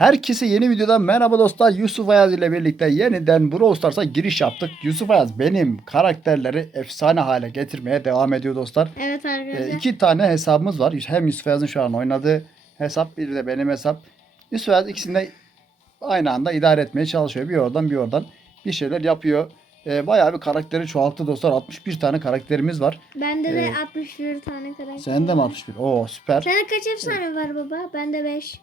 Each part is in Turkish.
Herkese yeni videodan merhaba dostlar. Yusuf Ayaz ile birlikte yeniden Brawl Stars'a giriş yaptık. Yusuf Ayaz benim karakterleri efsane hale getirmeye devam ediyor dostlar. Evet Ee, arkadaşlar. iki tane hesabımız var. Hem Yusuf Ayaz'ın şu an oynadığı hesap bir de benim hesap. Yusuf Ayaz ikisini de aynı anda idare etmeye çalışıyor. Bir oradan bir oradan bir şeyler yapıyor. Ee, bayağı bir karakteri çoğalttı dostlar. 61 tane karakterimiz var. Bende de Evet. 61 tane karakter. Senin de mi var. 61? Oo süper. Senin kaç efsane var baba? Bende 5.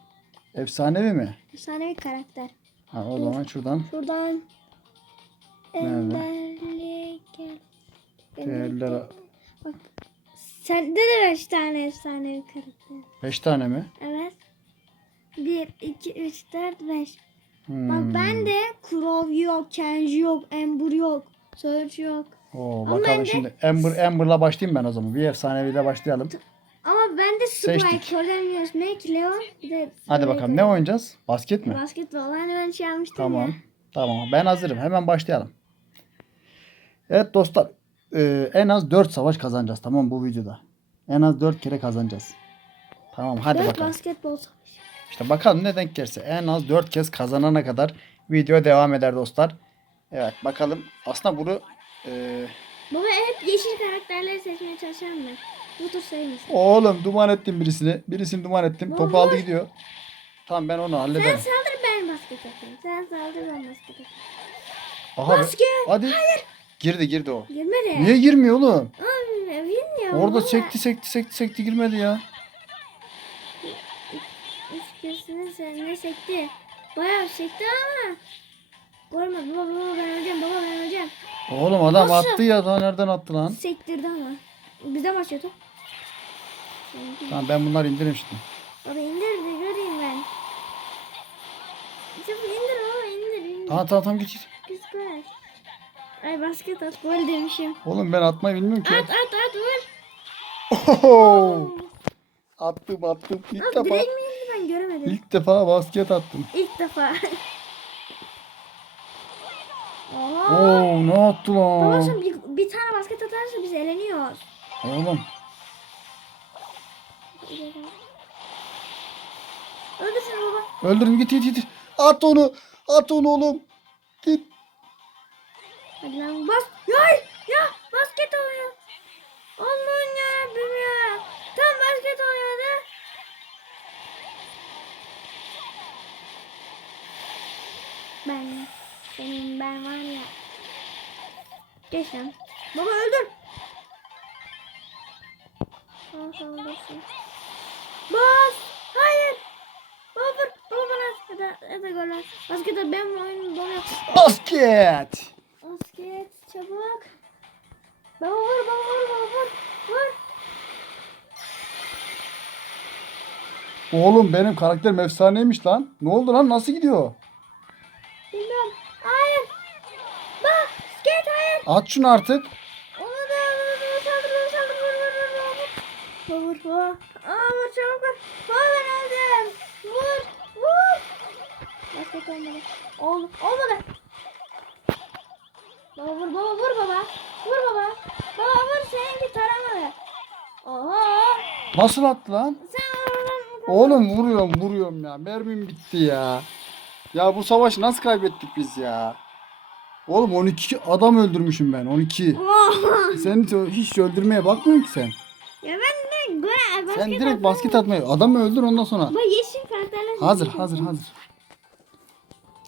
Efsanevi mi? Efsane bir karakter. Ha, o zaman şuradan Şuradan? Enderliğe gel. Değerler Bak. Sende de 5 tane efsane bir karakter. 5 tane mi? Evet. 1, 2, 3, 4, 5. Hmm. Bak bende Crow yok, Kenji yok, Ember yok, Surge yok. Oo, Ama bakalım ben de- şimdi. Amber, Amber'la başlayayım ben o zaman. Bir efsaneviyle başlayalım. Ama bende Spike, Seçtik. Polemius, Mac, Leon bir de Hadi bakalım ne oynayacağız? Basket mi? Basketbol. Hani ben şey almıştım Tamam. ya. Tamam. Ben hazırım. Hemen başlayalım. Evet dostlar. e, en az 4 savaş kazanacağız. Tamam mı, bu videoda. En az 4 kere kazanacağız. Tamam hadi Dört bakalım. basketbol savaşı. İşte bakalım ne denk gelirse. En az 4 kez kazanana kadar video devam eder dostlar. Evet bakalım. Aslında bunu e, Baba hep yeşil karakterleri seçmeye çalışıyorum ben. Bu tur sayılmasın. oğlum duman ettim birisini. Birisini duman ettim. Topu aldı gidiyor. Tamam ben onu Sen hallederim. saldır ben basket atayım. Sen saldır ben basket atayım. Aha, be- Basket. Hadi. Girdi girdi o. Girmedi. Niye girmiyor oğlum? Evin ya. Orada baba. sekti sekti sekti sekti girmedi ya. Üç birisini sen ne sekti? Bayağı sekti ama. Görmedim baba baba ben öleceğim baba ben öleceğim. Oğlum adam Nasıl? attı ya daha nereden attı lan? Sektirdi ama. Bizde mi açıyordu? Tamam ben bunları indiririm şimdi. Baba indir de göreyim ben. Çabuk indir baba indir indir. Tamam tamam tamam git. Psikopat. Ay basket at gol demişim. Oğlum ben atmayı bilmiyorum ki. At at at vur. Oho! Attım attım. İlk At defa. direkt mi indi ben göremedim. İlk defa basket attım. İlk defa. Oo ne attı lan? sen bir, bir tane basket atarsa biz eleniyoruz. Oğlum. Öldürsün baba. Öldürün git git git. At onu. At onu oğlum. Git. Hadi lan bas. Ya ya basket oynuyor. Aman ya. Tam basket oynadı. Ben senin ben var ya. Geç lan. Baba öldür. Sağ saldırsın. Bas. Hayır. Ya da, ya da gol at. Basket at. Ben oyunu donuyor. Basket. Basket çabuk. Baba vur baba vur baba vur. Vur. Oğlum benim karakterim efsaneymiş lan. Ne oldu lan? Nasıl gidiyor? Bilmiyorum. Hayır. Basket hayır. At şunu artık. Basket olmadı. Oldu. Olmadı. Baba vur baba vur baba. Vur baba. Baba vur seninki taramadı. Oha. Nasıl attı lan? Sen oradan Oğlum vuruyorum vuruyorum ya. Mermim bitti ya. Ya bu savaşı nasıl kaybettik biz ya? Oğlum 12 adam öldürmüşüm ben 12. Oha. Sen hiç öldürmeye bakmıyorsun ki sen. Ya ben de basket Sen direkt basket atmayı adamı öldür ondan sonra. Bu yeşil karakterler. Hazır hazır hazır.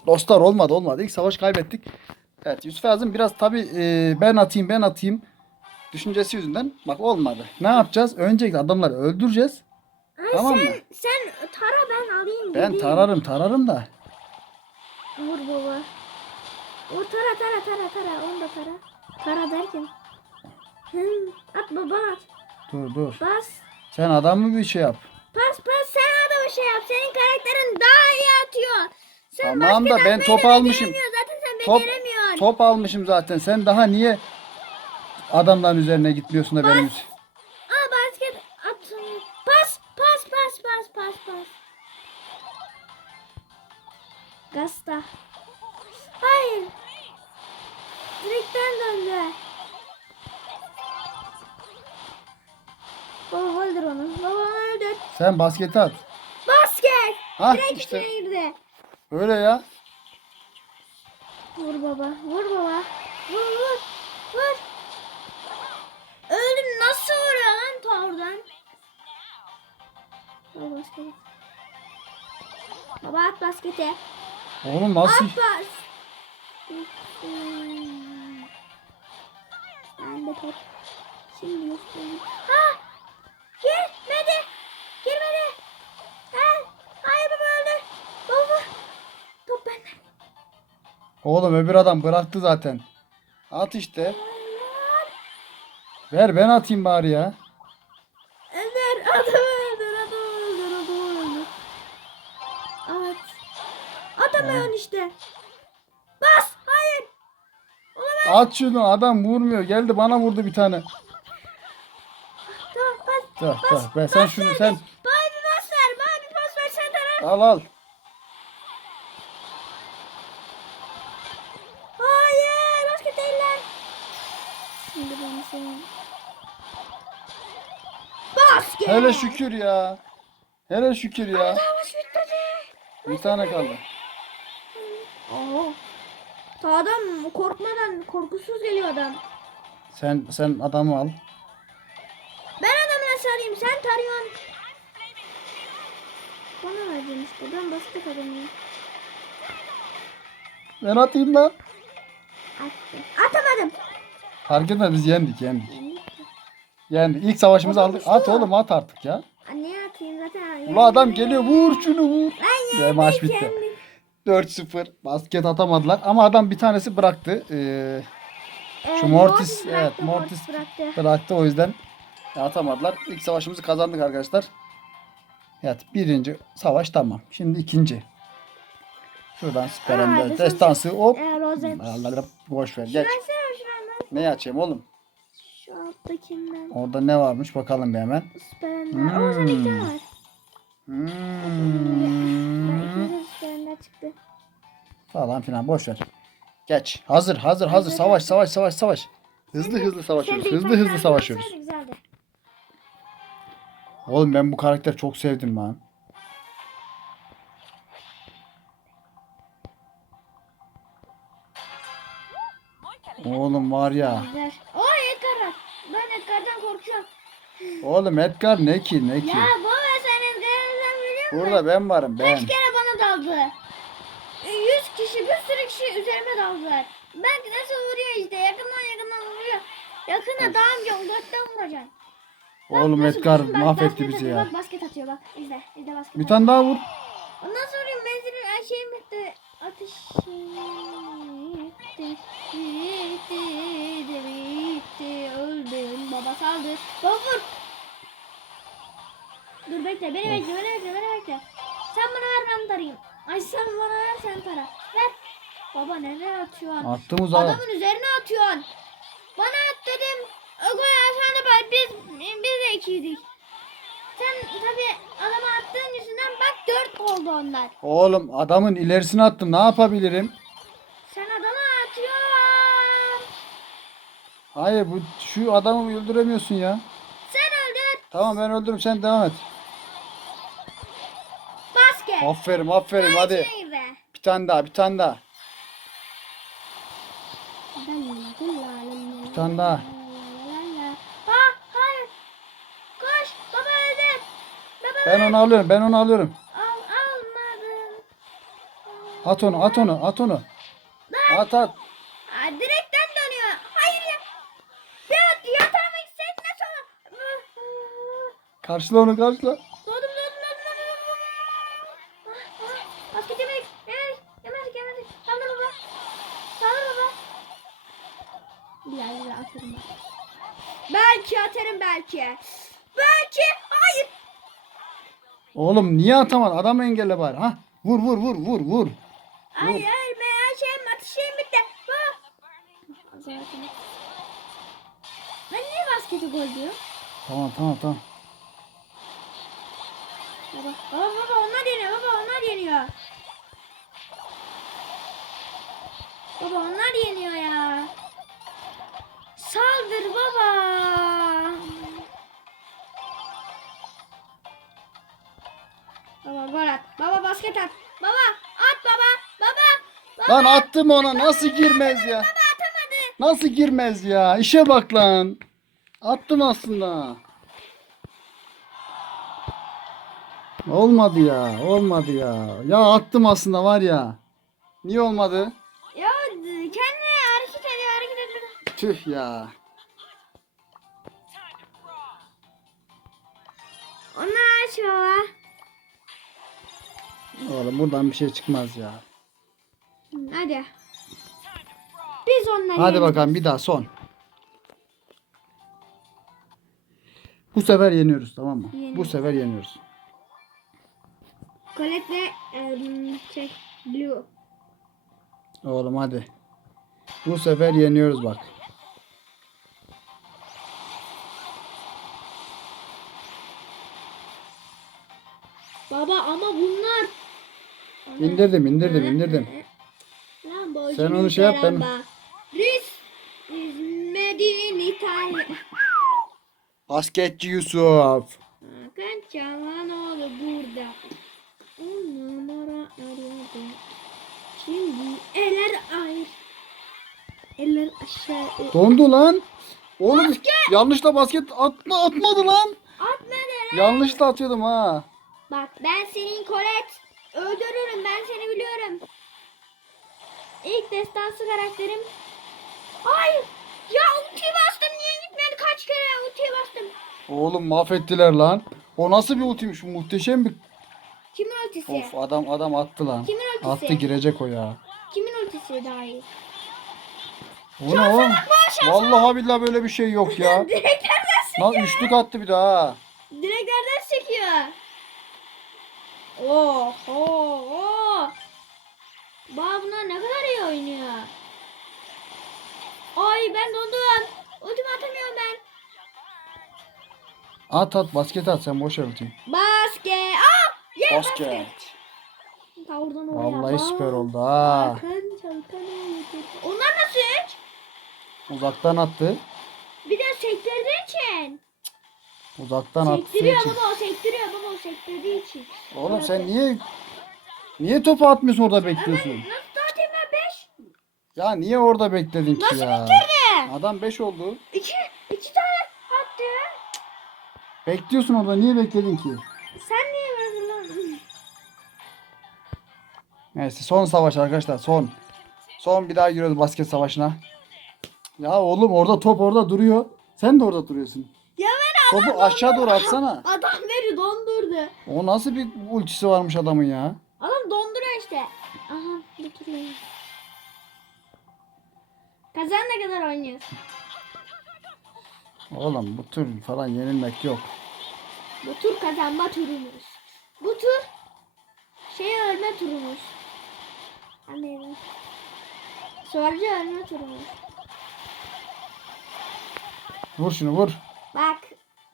Dostlar olmadı olmadı. İlk savaş kaybettik. Evet Yusuf Yazım biraz tabi ben atayım ben atayım düşüncesi yüzünden bak olmadı. Ne yapacağız? Öncelikle adamları öldüreceğiz. Ay Tamam sen, mı? Sen tara ben alayım. Ben gideyim. tararım tararım da. Vur baba. Vur tara tara tara tara. Onu da tara. Tara derken. Hım. At baba at. Dur dur. Bas. Sen adamı bir şey yap. Pas pas sen adamı şey yap. Senin karakterin daha iyi atıyor. Sen Tamam da ben top almışım. beceremiyorsun. Zaten sen Top, beceremiyorsun. top almışım zaten. Sen daha niye adamların üzerine gitmiyorsun da benim için? Aa basket at. Pas pas pas pas pas pas. Gasta. Hayır. Direkten döndü. Baba öldür onu. Baba onu öldür. Sen basketi at. Basket. Ha Direkt işte içine girdi. Öyle ya. Vur baba. Vur baba. Vur vur. Vur. Öldüm nasıl vuruyor lan ta oradan? Al basketi. Baba at basketi. Oğlum nasıl? At bas. Ben de top. Şimdi göstereyim. Ha! Girmedi. Girmedi. Ha! Hayır baba öldü. Baba. Top bende. Oğlum öbür adam bıraktı zaten. At işte. Ver ben atayım bari ya. Öldür. Adamı öldür. Adamı öldür. Adamı öldür. At. Adamı öldür işte. Bas. Hayır. Olamaz. At şunu adam vurmuyor. Geldi bana vurdu bir tane. Tamam bas. Tamam bas. tamam. Ben sen bas şunu sen Bana bir pas ver. Bana bir pas ver sen taraf. al al. Hayır. Basket değil lan. Şimdi ben senin. Basket. Hele şükür ya. Hele şükür ya. Bitmedi. Bir tane kaldı. Oo. Ta adam korkmadan korkusuz geliyor adam. Sen sen adamı al. Ben adamına sarayım sen tarıyorsun. Bana verdin işte ben basket adamıyım. Ben atayım lan. Attım. Atamadım. Fark etmez biz yendik yendik. Yendik. İlk savaşımızı aldık. At oğlum at artık ya. Anneye atayım zaten. Ula adam geliyor vur şunu vur. Ve maç bitti. yendik. 4-0. Basket atamadılar ama adam bir tanesi bıraktı. Ee, Ee, Şu Mortis, bıraktı, evet, Mortis. bıraktı. bıraktı o yüzden atamadılar. İlk savaşımızı kazandık arkadaşlar. Evet birinci savaş tamam. Şimdi ikinci. Şuradan Aa, Sperem'de destansı. destansı hop. Lalala, Boş ver geç. Şurası şuradan. Neyi açayım oğlum? Alttakinden. Orada ne varmış bakalım bir hemen. Süperender. Hmm. Oo sen iki tane var. Hmm. süperender çıktı. Falan filan boş ver. Geç. Hazır hazır hazır. Savaş savaş savaş savaş. Hızlı hızlı savaşıyoruz. Hızlı hızlı savaşıyoruz. Oğlum ben bu karakteri çok sevdim lan. Oğlum var ya. Güzel. Oo Edgar var. Ben Edgar'dan korkuyorum. Oğlum Edgar ne ki ne ki? Ya baba sen Edgar'dan biliyor musun? Burada ben varım ben. Kaç kere bana daldı. E, Yüz kişi bir sürü kişi üzerime daldılar. Ben nasıl vuruyor işte yakından yakından vuruyor. Yakına daha önce uzaktan vuracaksın. Bak Oğlum nasıl- Edgar bak, mahvetti bizi atıyor, ya. Bak basket atıyor bak. İzle. İzle basket Bir tane daha vur. Ondan sonra menzilim her şeyim bitti. Ateşim bitti. Bitti. Bitti. Öldüm. Baba vur. Dur bekle. Beni bekle. Beni bekle. Beni bekle. Sen bana ver ben tarayayım. Ay sen bana ver sen tara. Ver. Baba nereye atıyorsun? Attım uzağa. Adamın üzerine atıyorsun. Bana at dedim. Sen de bak biz, biz de ikiydik. Sen tabi adama attığın yüzünden bak dört oldu onlar. Oğlum adamın ilerisine attım. Ne yapabilirim? Sen adama. Hayır bu şu adamı öldüremiyorsun ya. Sen öldür. Tamam ben öldürürüm sen devam et. Basket. Aferin aferin hadi. Bir tane daha bir tane daha. Bir tane daha. Ha hayır. Koş. Baba öldür. Baba Ben onu alıyorum ben onu alıyorum. al, almadım. At onu at onu at onu. At at. Aa, direkten dönüyor. Hayır ya. Ya yatağıma gitseydin ne sonra. Karşıla onu karşıla. Doğdum doğdum doğdum doğdum. Basket yemedik. Yemedik. Yemedik yemedik. Saldır baba. Saldır baba. Bilal bilal atarım bak. Belki atarım belki. Belki. Hayır. Oğlum niye atamadın? Adamı engelle bari. Ha? Vur vur vur vur vur. Hayır. Ben şeyim atışım bitti. Zaten. Ben niye basketi gol diyor? Tamam tamam tamam. Baba, baba, baba onlar yeniyor, baba onlar yeniyor. Baba onlar yeniyor ya. Saldır baba. Baba gol at. Baba basket at. Baba at baba. Baba. Lan attım ona nasıl girmez ya? Baba atamadı. Nasıl girmez ya? İşe bak lan. Attım aslında. Olmadı ya. Olmadı ya. Ya attım aslında var ya. Niye olmadı? Ya kendine hareket ediyor hareket ediyor. Tüh ya. Onu aç baba. Oğlum buradan bir şey çıkmaz ya. Hadi. Biz onları Hadi yeneceğiz. bakalım bir daha son. Bu sefer yeniyoruz tamam mı? Bu Yeniyoruz. sefer yeniyoruz. Colette ve şey Blue. Oğlum hadi. Bu sefer yeniyoruz bak. Baba ama bunlar İndirdim indirdim indirdim. Sen onu şey yap, ben-. Riz İzmedin İtalya. Basketçi Yusuf. Hakan Çalhanoğlu burada. On numara arıyordu. Şimdi eller ayır. Eller aşağı. Dondu lan. Oğlum yanlışla basket atma atmadı lan. Atma nereye? Yanlışla atıyordum ha. Bak ben senin Colette. Öldürürüm ben seni biliyorum. İlk destansı karakterim. Hayır. Ya ulti bastım niye gitmedi kaç kere ulti bastım. Oğlum mahvettiler lan. O nasıl bir ultiymiş? Muhteşem bir... Kimin ultisi? Of adam adam attı lan. Kimin ultisi? Attı girecek o ya. Kimin ultisi daha iyi? O ne oğlum? Vallahi billahi böyle bir şey yok ya. Direklerden Lan üçlük attı bir daha. Direklerden çekiyor. Oh, oh. Bak bunlar ne kadar iyi oynuyor. Ay ben dondum. Ultimi atamıyorum ben. At at basket at sen boş ver ultiyi. Basket. Basket. Oradan oraya. Vallahi Bak. süper oldu ha. Onlar nasıl üç? Uzaktan attı. Bir de sektirdiği için. Uzaktan attığı Sektiriyor için. baba sektiriyor baba sektirdiği için. Oğlum sen niye niye topu atmıyorsun orada bekliyorsun? Nasıl zaten ben 5? Ya niye orada bekledin ki Nasıl ya? bitirdi? Adam 5 oldu. 2 2 tane attı. Bekliyorsun orada niye bekledin ki? Neyse son savaş arkadaşlar son. Son bir daha giriyoruz basket savaşına. Ya oğlum orada top orada duruyor. Sen de orada duruyorsun. Ya ben adam Topu aşağı doğru atsana. Adam beni dondurdu. O nasıl bir ultisi varmış adamın ya? Adam donduruyor işte. Aha bitiriyor. Kazan ne kadar oynuyorsun? Oğlum bu tür falan yenilmek yok. Bu tur kazanma turumuz. Bu tur şey ölme turumuz. Anlayalım. Sorucu ölme turumuz. Vur şunu vur. Bak.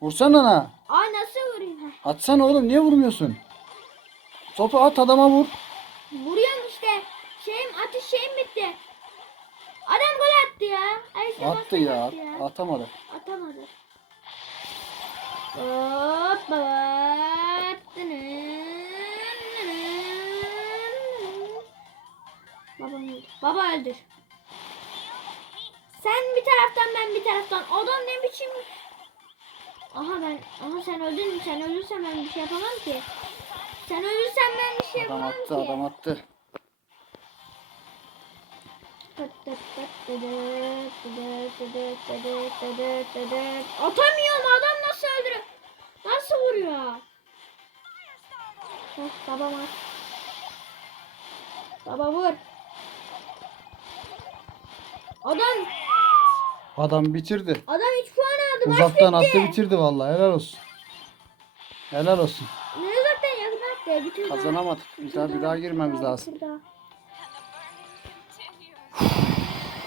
Vursana ana. Ay nasıl vurayım? Atsana oğlum niye vurmuyorsun? Topu at adama vur. Vuruyorum işte. Şeyim atış şeyim bitti. Adam gol attı ya. Ay, Attı ya. attı ya. Atamadı. Atamadı. Hop baba. Baba öldür. Baba. Sen bir taraftan ben bir taraftan. Adam ne biçim? Aha ben aha sen öldün mü? Sen ölürsen ben bir şey yapamam ki. Sen ölürsen ben bir şey Adam yapamam attı ki. adam attı. Atamıyorum adam nasıl öldürüyor? Nasıl vuruyor? Heh, babam at. Baba vur. Adam Adam bitirdi. adam 3 puan aldı. Uzaktan bitti. attı bitirdi vallahi helal olsun. Helal olsun. Ne uzaktan yakın attı. Bir tur daha. Kazanamadık. Bir daha bir daha girmemiz lazım. bir tur daha.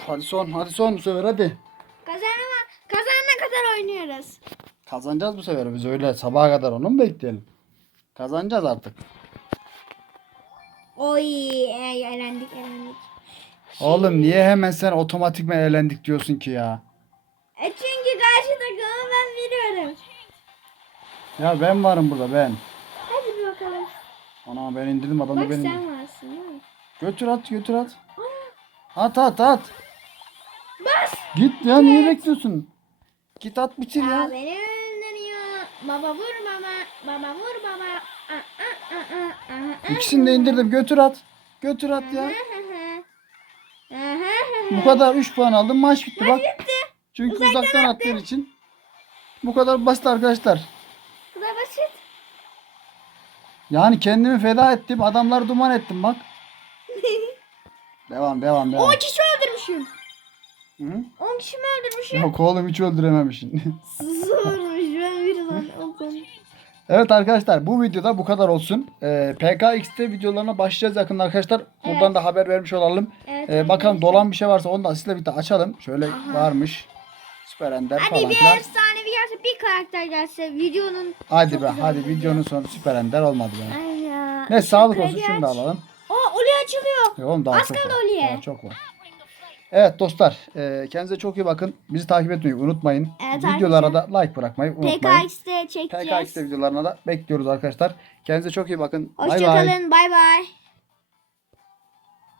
Hadi son hadi son bu sefer hadi. Kazanama, kazanana kadar oynuyoruz. Kazanacağız bu sefer biz öyle sabaha kadar onu mu bekleyelim? Kazanacağız artık. Oy, ey, elendik elendik. Oğlum niye hemen sen otomatikman elendik diyorsun ki ya? E çünkü karşı takımı ben biliyorum. Ya ben varım burada ben. Hadi bir bakalım. Ana ben indirdim adamı Bak sen varsın değil mi? Götür at götür at. At at at. Bas. Git ya niye bekliyorsun? Git at bitir Ya ya. beni öldürüyor. Baba vur baba. Baba vur baba. Aa, aa, aa, aa, aa, aa. İkisini de indirdim götür at. Götür at ya. Bu kadar 3 puan aldım maç bitti bak. Çünkü uzaktan attığın için. Bu kadar basit arkadaşlar. Bu da basit. Yani kendimi feda ettim. Adamları duman ettim bak. Devam devam devam. 10 kişi öldürmüşüm. Hı? 10 kişi mi öldürmüşüm? Yok oğlum hiç öldürememişsin. Zormuş evet arkadaşlar bu videoda bu kadar olsun. Ee, PKX'te videolarına başlayacağız yakında arkadaşlar. Buradan Evet. da haber vermiş olalım. Evet, Ee, bakalım arkadaşlar. dolan bir şey varsa onu da sizle birlikte açalım. Şöyle Aha. varmış. Süper Ender Hadi falan bir filan. efsanevi gelse bir karakter gelse videonun Hadi be hadi oldu videonun sonu Süper Ender olmadı be. Ay ya. Ne sağlık olsun şunu da alalım. Aa Oli açılıyor. Yok oğlum daha Az çok kaldı. Oli'ye. Çok var. Evet dostlar e, kendinize çok iyi bakın. Bizi takip etmeyi unutmayın. Evet Videolara da like bırakmayı unutmayın. PKX'te çekeceğiz. PKX'te videolarına da bekliyoruz arkadaşlar. Kendinize çok iyi bakın. Hoşçakalın. Bay bay.